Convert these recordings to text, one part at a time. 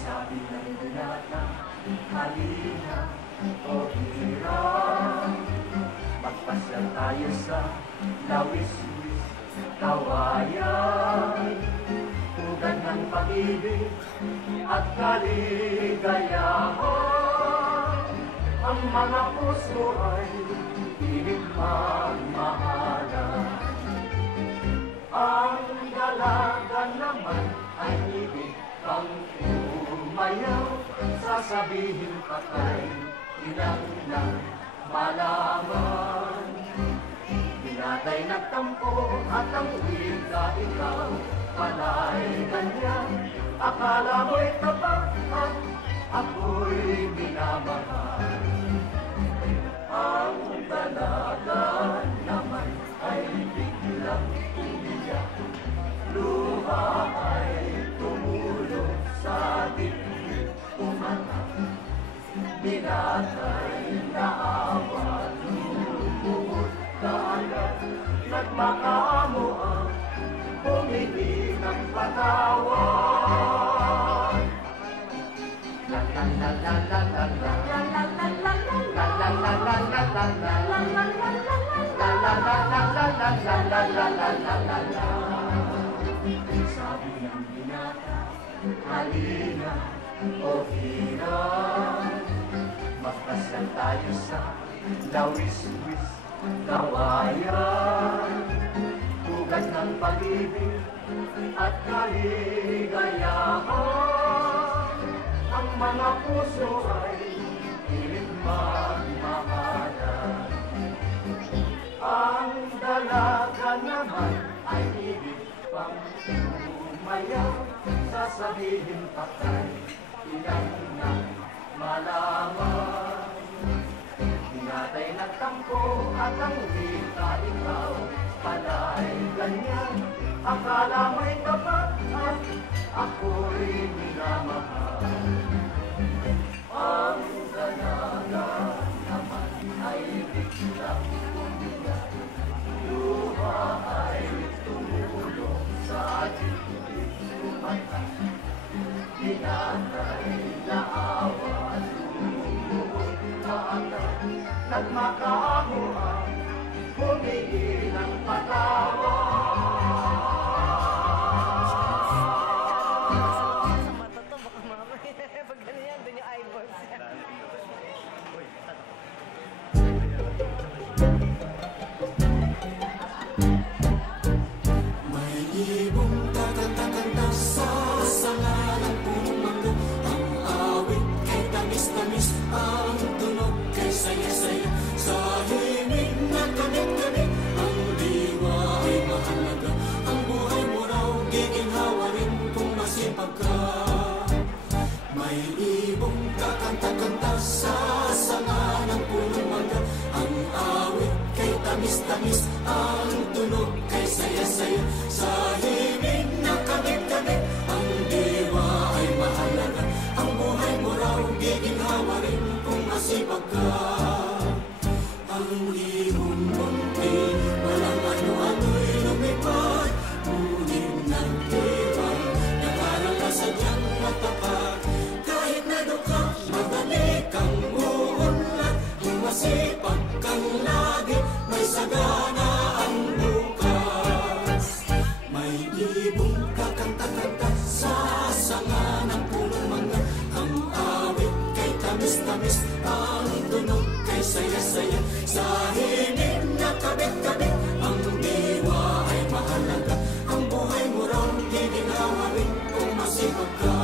Sabi ng binata, halina o hirap, magpasyal tayo sa lawis-wis kawayan, ugat ng pag-ibig at kaligayahan. Ang mga puso ay pilit magmahalan, ang dalaga naman ay ibig pang umayaw, sasabihin patay, ilang na malaman. Binatay nagtampo at ang wika ikaw, pala'y ganyan. Akala mo'y tapat at ako'y minamahal. Ang dalaga naman ay biglang umiyak, luha ay tumulong sa dibdib, umatak. Binatay na awa, lumuhod kaagad, nagmakaamo ang humingi ng patawad. La la la la la la la la la la la la la la la la la la. Sabi ng binata, halina o hirap, magpasyal tayo sa lawis-wis kawayan, ugat ng pag-ibig at kaligayahan. Ang mga puso ay pilit magmahalan, ang dalaga naman ay ibig pang umayaw, sasabihin patay, ilang na malaman. Binatay nagtampo at ang wika ikaw, pala'y ganyan. Akala mo'y tapat at ako'y minamahal. Ang dalaga naman ay biglang umiyak, luha ay tumulong sa dibdib, umatak. Binatay na awa, lumuhod kaagad, nagmakaamo ang humingi ng patawad. Tamis ang tunog kay saya-saya, sa himig na kamit-kamit. Ang diwa ay mahalaga, ang buhay mo raw giginhawa rin kung masipag ka. Ang ihon munti, walang ano-ano'y lumipad, ngunit nagtibay, nag-aral ka sadyang matapat. Kahit na duka, madali kang uunlad, kung masipag kang lagi, may sagana ang bukas. May ibong kakanta-kanta sa sanga ng punong mangga. Ang awit kay tamis-tamis, ang tunog kay saya-saya, sa himig na kabit-kabit. Ang diwa ay mahalaga, ang buhay mo raw giginhawa rin kung masipag ka.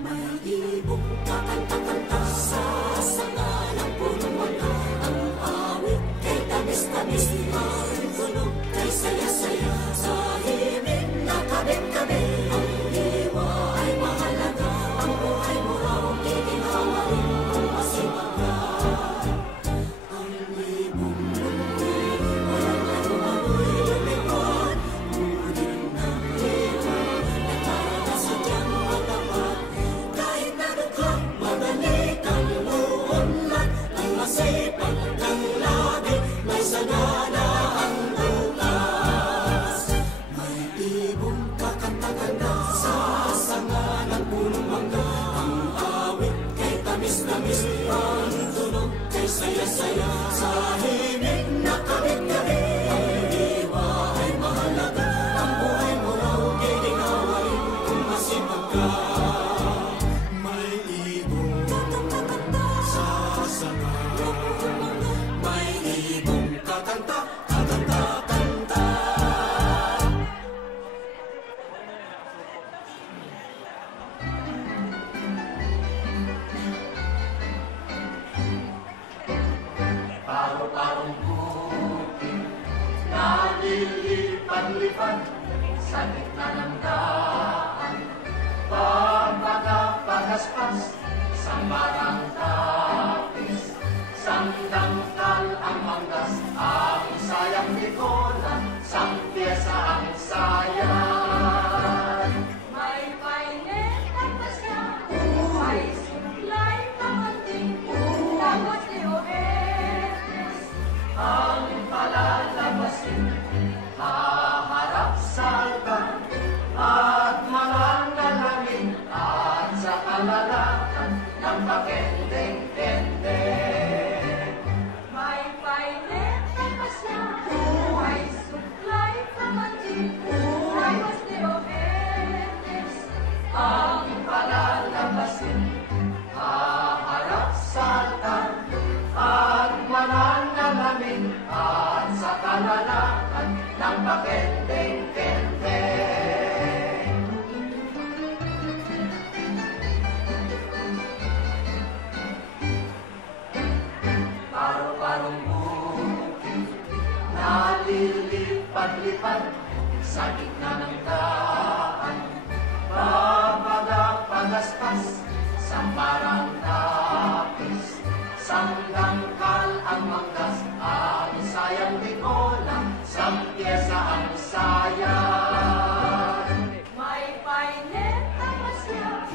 May ibong kakanta-kanta Paro-parong bukid na lilipad-lipad sa gitna ng daan. Pagpagaspas sa marang tapis, sandangkal ang manggas, ang sayang likonan, sang pyesa ang sayan. May painet at pasya, may suklay pamanting, tapos ni Oetes. Ang palalabasin, haharap sa altar, at mga nalamin, at sa kalalakan ng pakendeng-kende. May painet at pasya, may suklay pamanting, tapos ni Oetes. Ang palalabasin, haharap sa altar, at mananalamin, at sa kalalakan ng pakendeng-kende. Paro-parong bukid na lilipad-lipad sa gitna ng daan. Pagaspas sa parang tapis, sandangkal ang manggas, ang sayang likonan, sang pyesa ang sayan. May painet at pasya,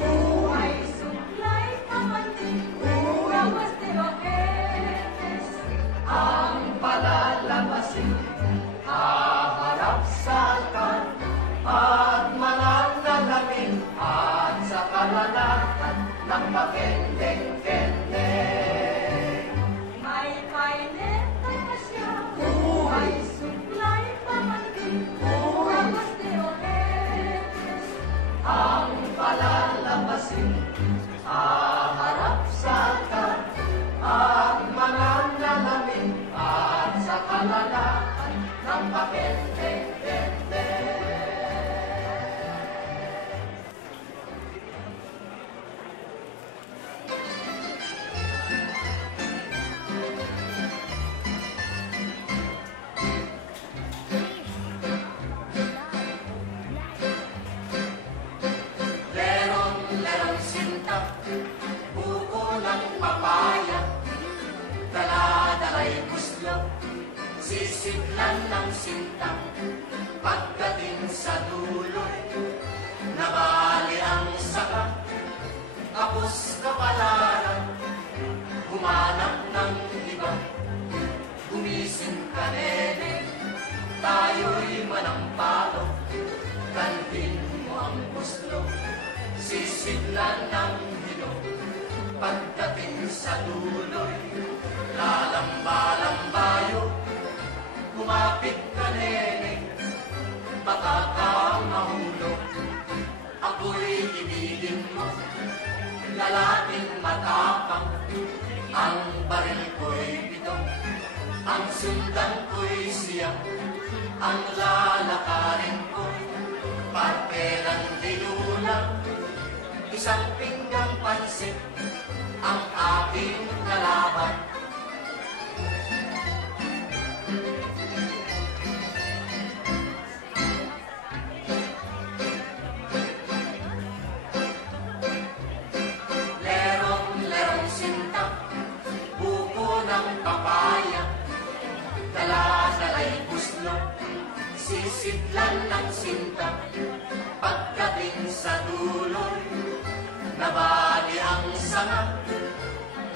may suklay pamanting, tapos ni Oetes. Ang palalabasin, haharap sa altar, at mananalamin, at sa kalalakan ng pakendeng-kende. May painet at pasya, may suklay pamanting, tapos ni Oetes. Ang palalabasin, haharap sa altar, at mananalamin, at sa kalalakan ng pakendeng-kende. Lerong-lerong sinta, buko ng papaya, dala-dala'y guslo, sisiglan ng sinta. Pagdating sa dulo'y nabali ang saka, kapos kapalaran, humanap ng iba. Gumising ka, nene, tayo'y manampalo, kantin mo ang guslo, sisiglan ng hinog. Pagdating sa dulo'y lalamba-lambayo, kumapit ka, nene, baka ka mahulog. Ako'y ibigin mo, lalaking matapang, ang baril ko'y bitong, ang sundan ko'y siyang, ang lalakarin ko'y parte ng dinulang. Isang pinggang pansit ang aking kalaban. Lerong-lerong sinta, buko ng papaya, dala-dala'y guslo, sisidlan ng sinta. Pagdating sa dulo'y nabali ang sanga,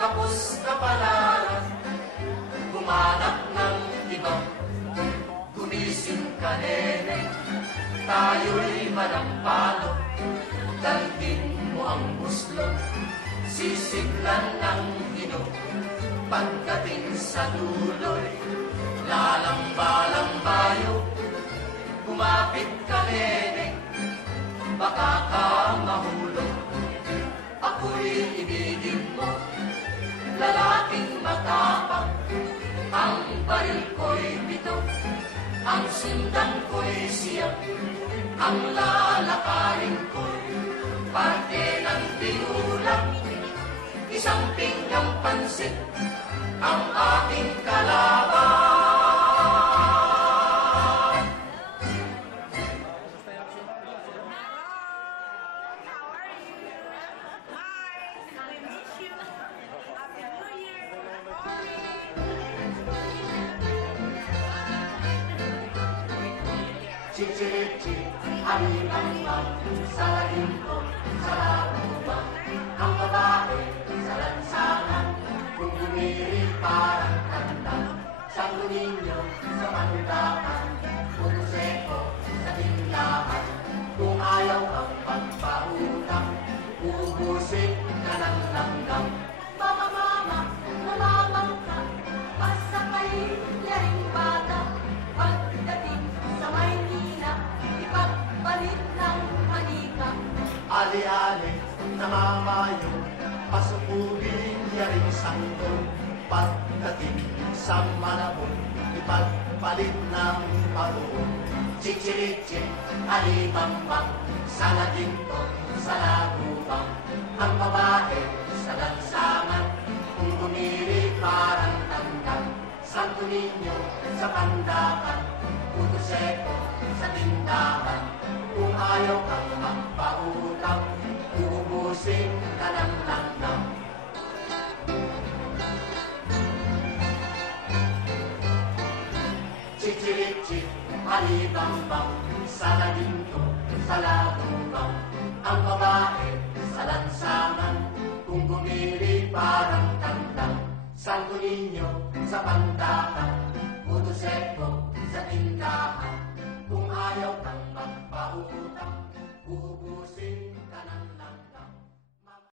kapos kapalaran, humanap ng iba. Gumising ka, nene, tayo'y manampalo, dalhin mo ang guslo, sisiglan ng hinog. Pagdating sa dulo'y lalamba-lambayo, kumapit ka, nene, baka ka mahulog. Ako'y ibigin mo, lalaking matapang, ang baril ko'y bitong, ang sundan ko'y siyang, ang lalakarin ko'y parte ng binulang. Isang pinggang pansit ang aking kalaban. Chichirichi, alibambang, sa lahinto, sa labubang, ang babae sa lansangan, kung bumiri parang tanda, Santo Niño sa pandakan, puno seko sa tindahan, kung ayaw ang pagpautang, uubusin ka ng langgam. Mama, mama, namamang ka, pasakay, yaring bata, pagdating sa Maynila, ipagpalit ng manika. Ali-ali, namamayo, pasupubing yaring santo, pagdating sa Malabon, ipagpalit ng pagod. Chichirichi, alibambang, sa laginto, sa lagubang, ang babae sa lansangan, kung bumili parang tandang, Santo Niño sa pandakan, puto seko sa tindahan, kung ayaw kang magpautang, uubusin ka ng langgam. Chichirichi, alibambang, sa laginto, sa lagubang, ang babae sa lansangan, kung bumili parang tandang, Santo Niño sa pandakan, puto seko sa tindahan, kung ayaw kang magpautang, uubusin